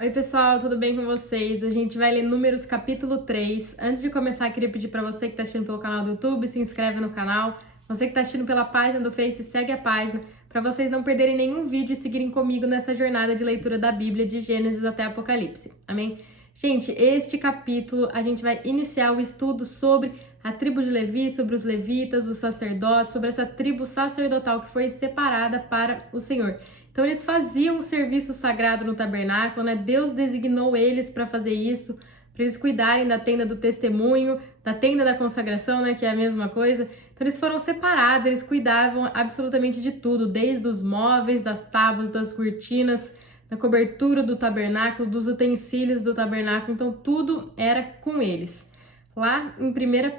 Oi, pessoal, tudo bem com vocês? A gente vai ler Números capítulo 3. Antes de começar, queria pedir para você que está assistindo pelo canal do YouTube, se inscreve no canal. Você que está assistindo pela página do Face, segue a página, para vocês não perderem nenhum vídeo e seguirem comigo nessa jornada de leitura da Bíblia, de Gênesis até Apocalipse. Amém? Gente, este capítulo a gente vai iniciar o estudo sobre a tribo de Levi, sobre os levitas, os sacerdotes, sobre essa tribo sacerdotal que foi separada para o Senhor. Então eles faziam o serviço sagrado no tabernáculo, né? Deus designou eles para fazer isso, para eles cuidarem da tenda do testemunho, da tenda da consagração, né? Que é a mesma coisa. Então eles foram separados, eles cuidavam absolutamente de tudo, desde os móveis, das tábuas, das cortinas, da cobertura do tabernáculo, dos utensílios do tabernáculo. Então tudo era com eles. Lá em 1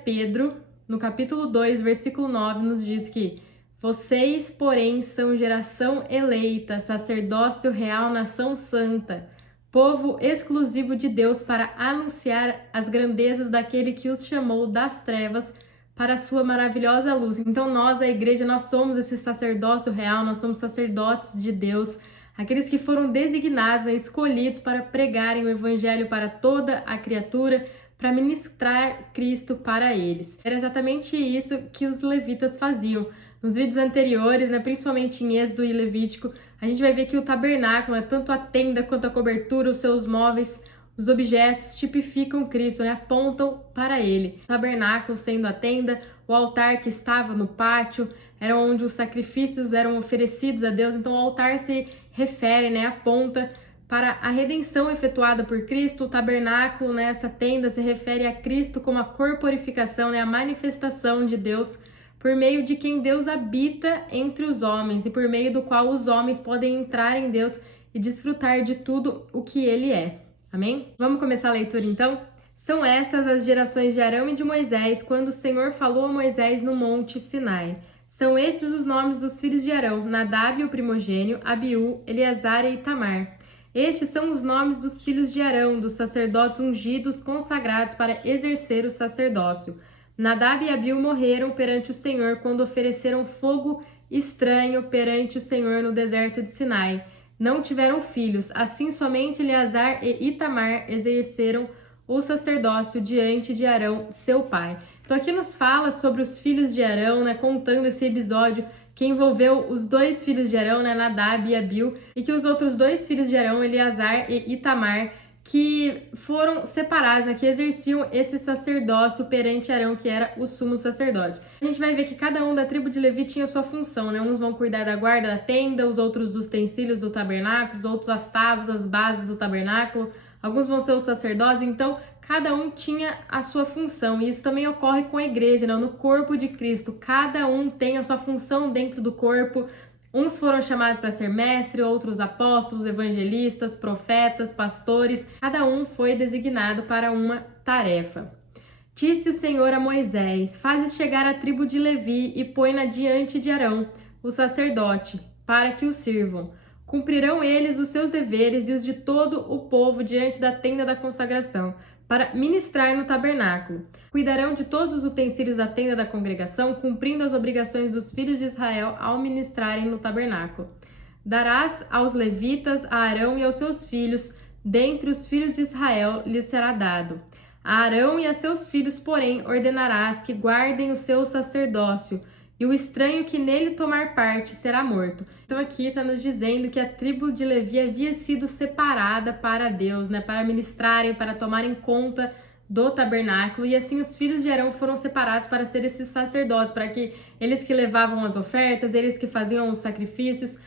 Pedro, no capítulo 2, versículo 9, nos diz que vocês, porém, são geração eleita, sacerdócio real, nação santa, povo exclusivo de Deus para anunciar as grandezas daquele que os chamou das trevas para a sua maravilhosa luz. Então nós, a igreja, nós somos esse sacerdócio real, nós somos sacerdotes de Deus, aqueles que foram designados, escolhidos para pregarem o evangelho para toda a criatura, para ministrar Cristo para eles. Era exatamente isso que os levitas faziam. Nos vídeos anteriores, né, principalmente em Êxodo e Levítico, a gente vai ver que o tabernáculo, né, tanto a tenda quanto a cobertura, os seus móveis, os objetos tipificam Cristo, né, apontam para ele. O tabernáculo sendo a tenda, o altar que estava no pátio, era onde os sacrifícios eram oferecidos a Deus. Então o altar se refere, né, aponta para a redenção efetuada por Cristo. O tabernáculo, né, essa tenda se refere a Cristo como a corporificação, né, a manifestação de Deus, por meio de quem Deus habita entre os homens e por meio do qual os homens podem entrar em Deus e desfrutar de tudo o que Ele é. Amém? Vamos começar a leitura então? São estas as gerações de Arão e de Moisés, quando o Senhor falou a Moisés no monte Sinai. São estes os nomes dos filhos de Arão: Nadab, o primogênio, Abiú, Eleazar e Itamar. Estes são os nomes dos filhos de Arão, dos sacerdotes ungidos, consagrados para exercer o sacerdócio. Nadab e Abiú morreram perante o Senhor quando ofereceram fogo estranho perante o Senhor no deserto de Sinai. Não tiveram filhos, assim somente Eleazar e Itamar exerceram o sacerdócio diante de Arão, seu pai. Então aqui nos fala sobre os filhos de Arão, né, contando esse episódio que envolveu os dois filhos de Arão, né, Nadab e Abiú, e que os outros dois filhos de Arão, Eleazar e Itamar, que foram separados, né, que exerciam esse sacerdócio perante Arão, que era o sumo sacerdote. A gente vai ver que cada um da tribo de Levi tinha sua função, né? Uns vão cuidar da guarda da tenda, os outros dos utensílios do tabernáculo, os outros as tábuas, as bases do tabernáculo, alguns vão ser os sacerdotes. Então cada um tinha a sua função, e isso também ocorre com a igreja, né? No corpo de Cristo, cada um tem a sua função dentro do corpo. Uns foram chamados para ser mestre, outros apóstolos, evangelistas, profetas, pastores. Cada um foi designado para uma tarefa. Disse o Senhor a Moisés: Fazes chegar a tribo de Levi e põe-na diante de Arão, o sacerdote, para que o sirvam. Cumprirão eles os seus deveres e os de todo o povo diante da tenda da consagração, para ministrar no tabernáculo. Cuidarão de todos os utensílios da tenda da congregação, cumprindo as obrigações dos filhos de Israel ao ministrarem no tabernáculo. Darás aos levitas, a Arão e aos seus filhos, dentre os filhos de Israel lhes será dado. A Arão e a seus filhos, porém, ordenarás que guardem o seu sacerdócio, e o estranho que nele tomar parte será morto. Então aqui está nos dizendo que a tribo de Levi havia sido separada para Deus, né, para ministrarem, para tomarem conta do tabernáculo, e assim os filhos de Arão foram separados para ser esses sacerdotes, para que eles que levavam as ofertas, eles que faziam os sacrifícios,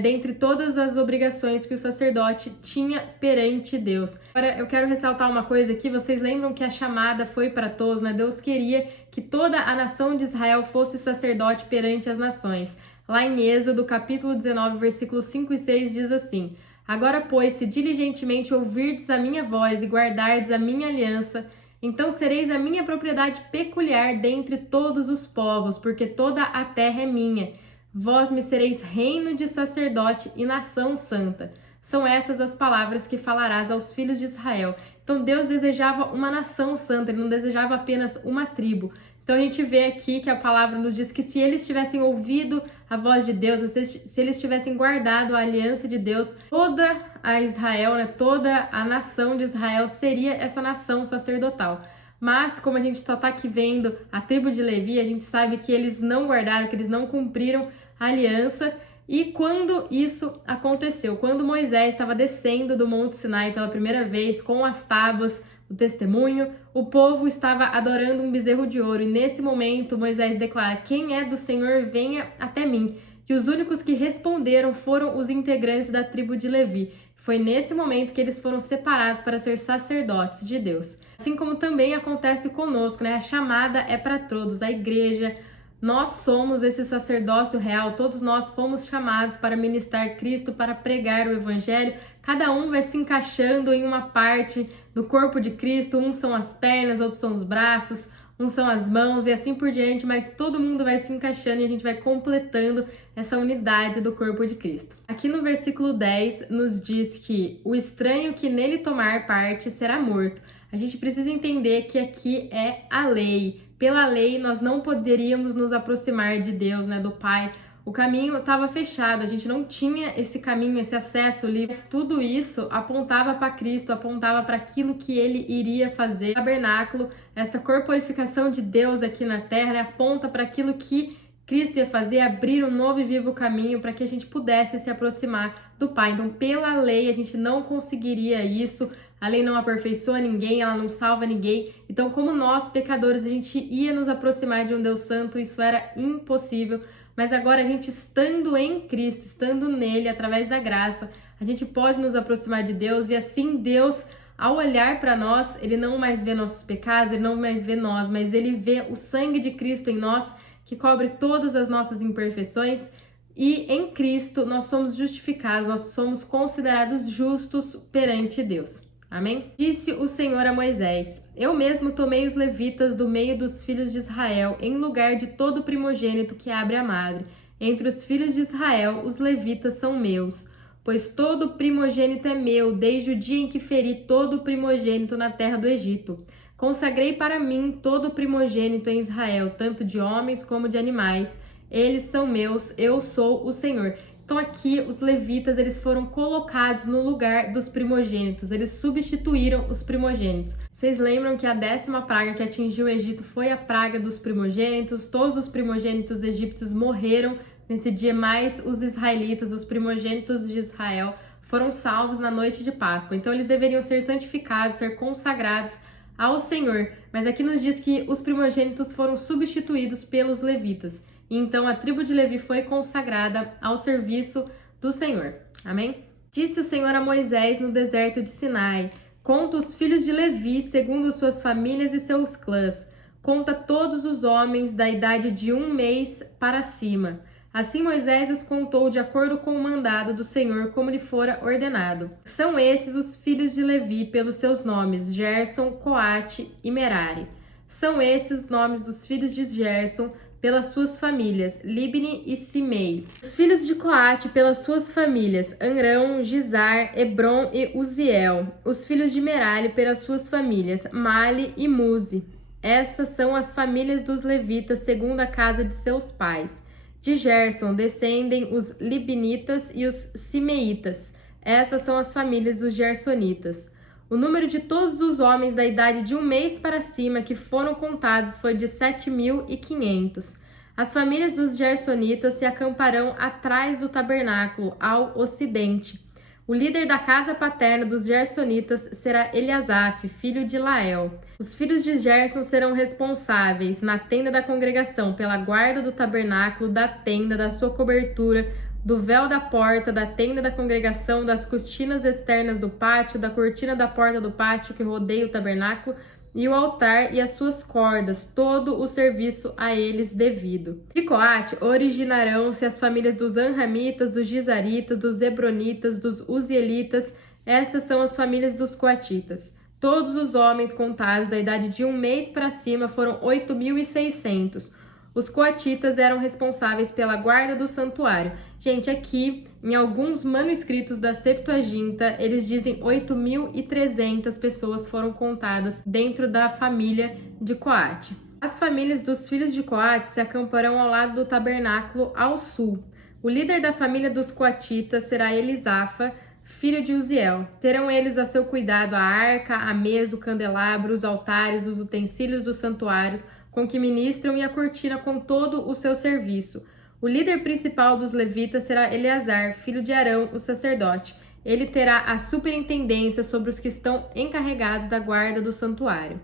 dentre todas as obrigações que o sacerdote tinha perante Deus. Agora, eu quero ressaltar uma coisa aqui. Vocês lembram que a chamada foi para todos, né? Deus queria que toda a nação de Israel fosse sacerdote perante as nações. Lá em Êxodo, capítulo 19, versículos 5 e 6, diz assim: Agora, pois, se diligentemente ouvirdes a minha voz e guardardes a minha aliança, então sereis a minha propriedade peculiar dentre todos os povos, porque toda a terra é minha. Vós me sereis reino de sacerdote e nação santa. São essas as palavras que falarás aos filhos de Israel. Então Deus desejava uma nação santa, ele não desejava apenas uma tribo. Então a gente vê aqui que a palavra nos diz que se eles tivessem ouvido a voz de Deus, se eles tivessem guardado a aliança de Deus, toda a Israel, né, toda a nação de Israel seria essa nação sacerdotal. Mas, como a gente só está aqui vendo a tribo de Levi, a gente sabe que eles não guardaram, que eles não cumpriram a aliança. E quando isso aconteceu? Quando Moisés estava descendo do Monte Sinai pela primeira vez com as tábuas do testemunho, o povo estava adorando um bezerro de ouro. E nesse momento, Moisés declara: quem é do Senhor, venha até mim. E os únicos que responderam foram os integrantes da tribo de Levi. Foi nesse momento que eles foram separados para ser sacerdotes de Deus. Assim como também acontece conosco, né? A chamada é para todos, a igreja. Nós somos esse sacerdócio real, todos nós fomos chamados para ministrar Cristo, para pregar o Evangelho. Cada um vai se encaixando em uma parte do corpo de Cristo, uns são as pernas, outros são os braços, uns são as mãos e assim por diante, mas todo mundo vai se encaixando e a gente vai completando essa unidade do corpo de Cristo. Aqui no versículo 10 nos diz que o estranho que nele tomar parte será morto. A gente precisa entender que aqui é a lei. Pela lei, nós não poderíamos nos aproximar de Deus, né, do Pai. O caminho estava fechado, a gente não tinha esse caminho, esse acesso livre. Tudo isso apontava para Cristo, apontava para aquilo que ele iria fazer. O tabernáculo, essa corporificação de Deus aqui na terra, né, aponta para aquilo que Cristo ia fazer, abrir um novo e vivo caminho para que a gente pudesse se aproximar do Pai. Então, pela lei, a gente não conseguiria isso. A lei não aperfeiçoa ninguém, ela não salva ninguém. Então, como nós, pecadores, a gente ia nos aproximar de um Deus santo, isso era impossível. Mas agora, a gente estando em Cristo, estando nele, através da graça, a gente pode nos aproximar de Deus e assim Deus, ao olhar para nós, ele não mais vê nossos pecados, ele não mais vê nós, mas ele vê o sangue de Cristo em nós, que cobre todas as nossas imperfeições. E em Cristo nós somos justificados, nós somos considerados justos perante Deus. Amém? Disse o Senhor a Moisés: eu mesmo tomei os levitas do meio dos filhos de Israel, em lugar de todo primogênito que abre a madre. Entre os filhos de Israel, os levitas são meus, pois todo primogênito é meu, desde o dia em que feri todo primogênito na terra do Egito. Consagrei para mim todo primogênito em Israel, tanto de homens como de animais. Eles são meus, eu sou o Senhor. Então aqui os levitas, eles foram colocados no lugar dos primogênitos, eles substituíram os primogênitos. Vocês lembram que a 10ª praga que atingiu o Egito foi a praga dos primogênitos? Todos os primogênitos egípcios morreram nesse dia, mais os israelitas, os primogênitos de Israel, foram salvos na noite de Páscoa. Então eles deveriam ser santificados, ser consagrados ao Senhor. Mas aqui nos diz que os primogênitos foram substituídos pelos levitas. E então a tribo de Levi foi consagrada ao serviço do Senhor. Amém? Disse o Senhor a Moisés no deserto de Sinai: conta os filhos de Levi segundo suas famílias e seus clãs. Conta todos os homens da idade de 1 mês para cima. Assim Moisés os contou de acordo com o mandado do Senhor, como lhe fora ordenado. São esses os filhos de Levi pelos seus nomes: Gerson, Coate e Merari. São esses os nomes dos filhos de Gerson pelas suas famílias: Libni e Simei. Os filhos de Coate pelas suas famílias: Amrão, Gizar, Hebron e Uziel. Os filhos de Merari pelas suas famílias: Mali e Muzi. Estas são as famílias dos levitas segundo a casa de seus pais. De Gerson descendem os Libnitas e os Simeitas. Essas são as famílias dos Gersonitas. O número de todos os homens da idade de 1 mês para cima que foram contados foi de 7.500. As famílias dos Gersonitas se acamparão atrás do tabernáculo, ao ocidente. O líder da casa paterna dos Gersonitas será Eliasaf, filho de Lael. Os filhos de Gerson serão responsáveis, na tenda da congregação, pela guarda do tabernáculo, da tenda, da sua cobertura, do véu da porta, da tenda da congregação, das cortinas externas do pátio, da cortina da porta do pátio que rodeia o tabernáculo, e o altar e as suas cordas, todo o serviço a eles devido. De Coate originarão-se as famílias dos Anramitas, dos Gizaritas, dos Hebronitas, dos Uzielitas. Essas são as famílias dos Coatitas. Todos os homens contados da idade de 1 mês para cima foram 8.600. Os coatitas eram responsáveis pela guarda do santuário. Gente, aqui, em alguns manuscritos da Septuaginta, eles dizem 8.300 pessoas foram contadas dentro da família de Coate. As famílias dos filhos de Coate se acamparão ao lado do tabernáculo ao sul. O líder da família dos coatitas será Elisafa, filho de Uziel. Terão eles a seu cuidado a arca, a mesa, o candelabro, os altares, os utensílios dos santuários com que ministram e a cortina com todo o seu serviço. O líder principal dos levitas será Eleazar, filho de Arão, o sacerdote. Ele terá a superintendência sobre os que estão encarregados da guarda do santuário.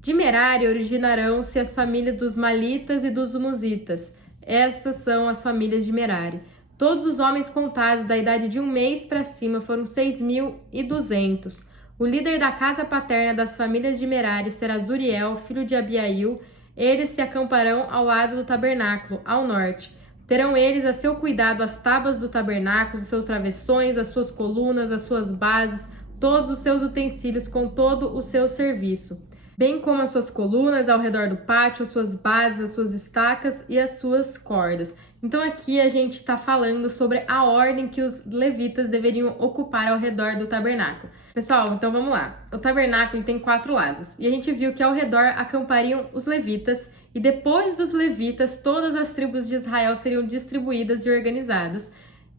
De Merari originarão-se as famílias dos Malitas e dos Musitas. Estas são as famílias de Merari. Todos os homens contados da idade de 1 mês para cima foram 6.200. O líder da casa paterna das famílias de Merari será Zuriel, filho de Abiail. Eles se acamparão ao lado do tabernáculo, ao norte. Terão eles a seu cuidado as tábuas do tabernáculo, os seus travessões, as suas colunas, as suas bases, todos os seus utensílios com todo o seu serviço, bem como as suas colunas ao redor do pátio, as suas bases, as suas estacas e as suas cordas. Então aqui a gente está falando sobre a ordem que os levitas deveriam ocupar ao redor do tabernáculo. Pessoal, então vamos lá. O tabernáculo tem 4 lados e a gente viu que ao redor acampariam os levitas e depois dos levitas todas as tribos de Israel seriam distribuídas e organizadas.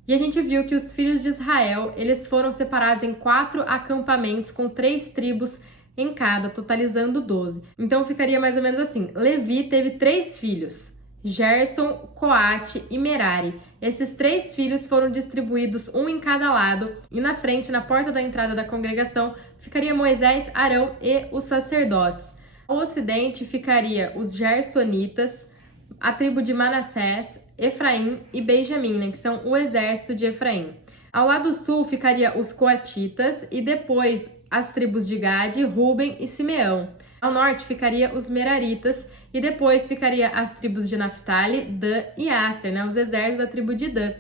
E a gente viu que os filhos de Israel, eles foram separados em 4 acampamentos com 3 tribos em cada, totalizando 12. Então ficaria mais ou menos assim. Levi teve 3 filhos, Gerson, Coate e Merari. Esses 3 filhos foram distribuídos um em cada lado e na frente, na porta da entrada da congregação, ficaria Moisés, Arão e os sacerdotes. Ao ocidente ficaria os Gersonitas, a tribo de Manassés, Efraim e Benjamim, que são o exército de Efraim. Ao lado sul ficaria os Coatitas e depois as tribos de Gade, Ruben e Simeão. Ao norte ficaria os Meraritas e depois ficaria as tribos de Naftali, Dan e Asser, os exércitos da tribo de Dan.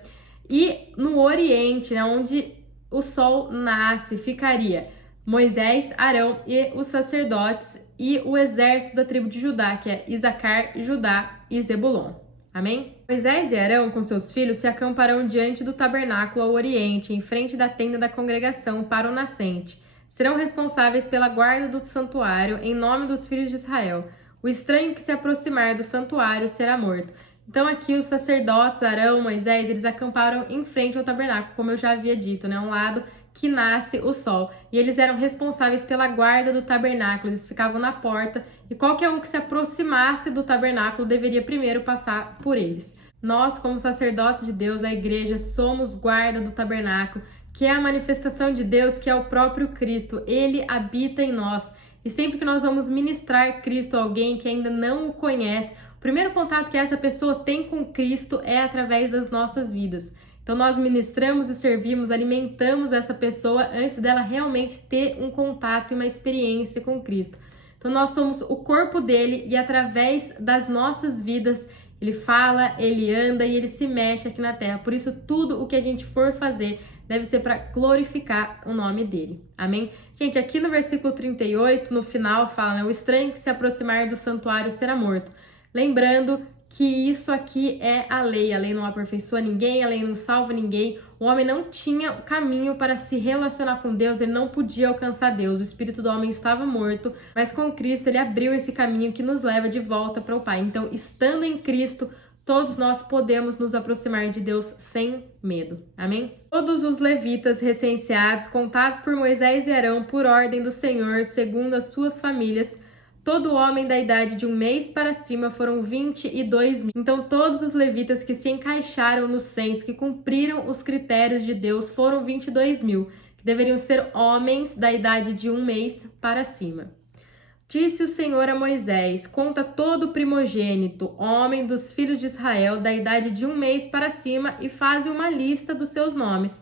E no oriente, onde o sol nasce, ficaria Moisés, Arão e os sacerdotes e o exército da tribo de Judá, que é Isacar, Judá e Zebulon. Amém? Moisés e Arão com seus filhos se acamparão diante do tabernáculo ao oriente, em frente da tenda da congregação para o nascente. Serão responsáveis pela guarda do santuário em nome dos filhos de Israel. O estranho que se aproximar do santuário será morto. Então aqui os sacerdotes, Arão, Moisés, eles acamparam em frente ao tabernáculo, como eu já havia dito, um lado que nasce o sol. E eles eram responsáveis pela guarda do tabernáculo, eles ficavam na porta e qualquer um que se aproximasse do tabernáculo deveria primeiro passar por eles. Nós, como sacerdotes de Deus, a igreja, somos guarda do tabernáculo, que é a manifestação de Deus, que é o próprio Cristo. Ele habita em nós. E sempre que nós vamos ministrar Cristo a alguém que ainda não o conhece, o primeiro contato que essa pessoa tem com Cristo é através das nossas vidas. Então nós ministramos e servimos, alimentamos essa pessoa antes dela realmente ter um contato e uma experiência com Cristo. Então nós somos o corpo dele e através das nossas vidas ele fala, ele anda e ele se mexe aqui na terra. Por isso tudo o que a gente for fazer deve ser para glorificar o nome dele. Amém? Gente, aqui no versículo 38, no final, fala, o estranho que se aproximar do santuário será morto. Lembrando que isso aqui é a lei não aperfeiçoa ninguém, a lei não salva ninguém. O homem não tinha caminho para se relacionar com Deus, ele não podia alcançar Deus. O espírito do homem estava morto, mas com Cristo ele abriu esse caminho que nos leva de volta para o Pai. Então, estando em Cristo, todos nós podemos nos aproximar de Deus sem medo. Amém? Todos os levitas recenseados, contados por Moisés e Arão por ordem do Senhor, segundo as suas famílias, todo homem da idade de 1 mês para cima foram 22 mil. Então, todos os levitas que se encaixaram no censo, que cumpriram os critérios de Deus, foram 22 mil, que deveriam ser homens da idade de 1 mês para cima. Disse o Senhor a Moisés, conta todo primogênito, homem dos filhos de Israel, da idade de 1 mês para cima, e faze uma lista dos seus nomes.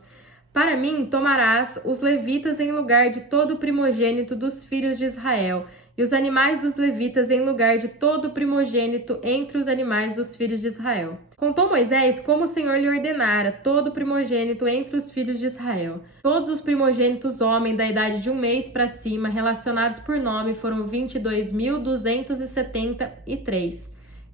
Para mim tomarás os levitas em lugar de todo primogênito dos filhos de Israel, e os animais dos levitas em lugar de todo primogênito entre os animais dos filhos de Israel. Contou Moisés como o Senhor lhe ordenara, todo primogênito entre os filhos de Israel. Todos os primogênitos homens da idade de 1 mês para cima, relacionados por nome, foram 22.273.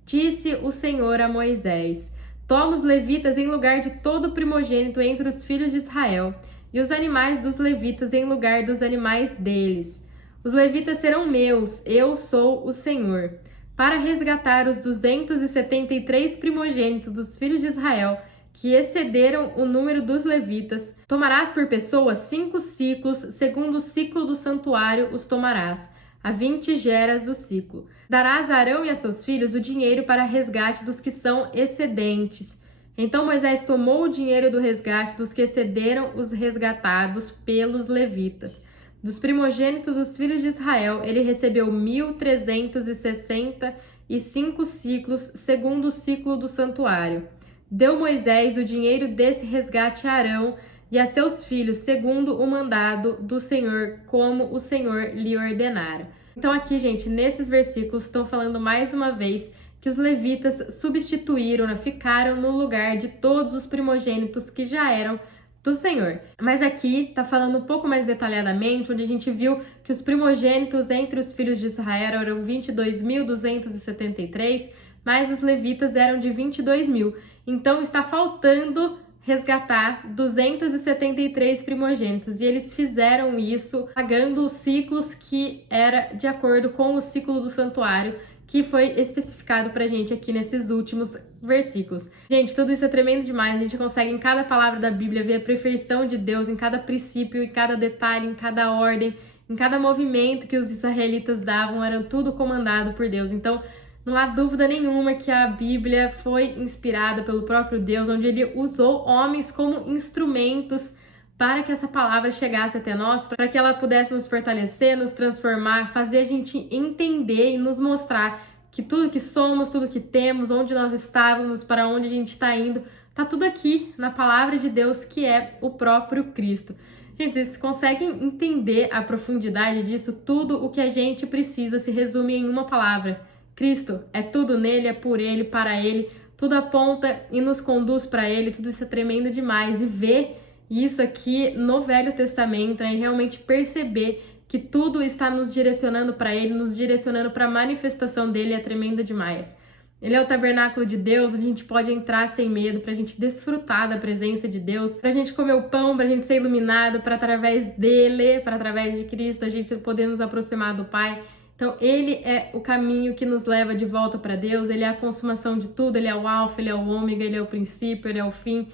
Disse o Senhor a Moisés, toma os levitas em lugar de todo primogênito entre os filhos de Israel, e os animais dos levitas em lugar dos animais deles. Os levitas serão meus, eu sou o Senhor. para resgatar os 273 primogênitos dos filhos de Israel, que excederam o número dos levitas. Tomarás por pessoa 5 ciclos, segundo o ciclo do santuário os tomarás, a 20 geras o ciclo. Darás a Arão e a seus filhos o dinheiro para resgate dos que são excedentes. Então Moisés tomou o dinheiro do resgate dos que excederam os resgatados pelos levitas. Dos primogênitos dos filhos de Israel, ele recebeu 1.365 ciclos, segundo o ciclo do santuário. Deu Moisés o dinheiro desse resgate a Arão e a seus filhos, segundo o mandado do Senhor, como o Senhor lhe ordenara. Então aqui, gente, nesses versículos estão falando mais uma vez que os levitas substituíram, ficaram no lugar de todos os primogênitos que já eram do Senhor. Mas aqui tá falando um pouco mais detalhadamente, onde a gente viu que os primogênitos entre os filhos de Israel eram 22.273, mas os levitas eram de 22.000. Então está faltando resgatar 273 primogênitos, e eles fizeram isso pagando os ciclos que era de acordo com o ciclo do santuário, que foi especificado pra gente aqui nesses últimos versículos. Gente, tudo isso é tremendo demais. A gente consegue em cada palavra da Bíblia ver a perfeição de Deus, em cada princípio, em cada detalhe, em cada ordem, em cada movimento que os israelitas davam, era tudo comandado por Deus. Então, não há dúvida nenhuma que a Bíblia foi inspirada pelo próprio Deus, onde ele usou homens como instrumentos para que essa palavra chegasse até nós, para que ela pudesse nos fortalecer, nos transformar, fazer a gente entender e nos mostrar que tudo que somos, tudo que temos, onde nós estávamos, para onde a gente está indo, tá tudo aqui na palavra de Deus, que é o próprio Cristo. Gente, vocês conseguem entender a profundidade disso? Tudo o que a gente precisa se resume em uma palavra: Cristo. É tudo nele, é por ele, para ele, tudo aponta e nos conduz para ele. Tudo isso é tremendo demais. E ver isso aqui no Velho Testamento é realmente perceber que tudo está nos direcionando para ele, nos direcionando para a manifestação dele, é tremendo demais. Ele é o tabernáculo de Deus, onde a gente pode entrar sem medo, para a gente desfrutar da presença de Deus, para a gente comer o pão, para a gente ser iluminado, para através dele, para através de Cristo, a gente poder nos aproximar do Pai. Então, ele é o caminho que nos leva de volta para Deus, ele é a consumação de tudo, ele é o alfa, ele é o ômega, ele é o princípio, ele é o fim.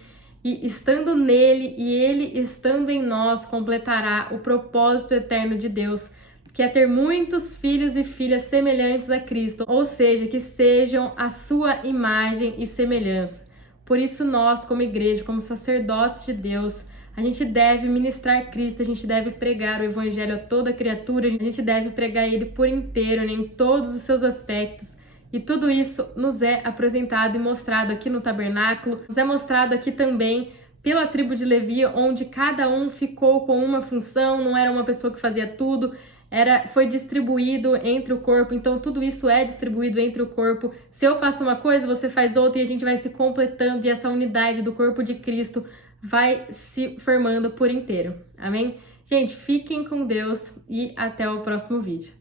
E estando nele e ele estando em nós, completará o propósito eterno de Deus, que é ter muitos filhos e filhas semelhantes a Cristo, ou seja, que sejam a sua imagem e semelhança. Por isso nós, como igreja, como sacerdotes de Deus, a gente deve ministrar Cristo, a gente deve pregar o evangelho a toda criatura, a gente deve pregar ele por inteiro, em todos os seus aspectos. E tudo isso nos é apresentado e mostrado aqui no tabernáculo, nos é mostrado aqui também pela tribo de Levi, onde cada um ficou com uma função, não era uma pessoa que fazia tudo, foi distribuído entre o corpo, então tudo isso é distribuído entre o corpo. Se eu faço uma coisa, você faz outra, e a gente vai se completando, e essa unidade do corpo de Cristo vai se formando por inteiro. Amém? Gente, fiquem com Deus e até o próximo vídeo.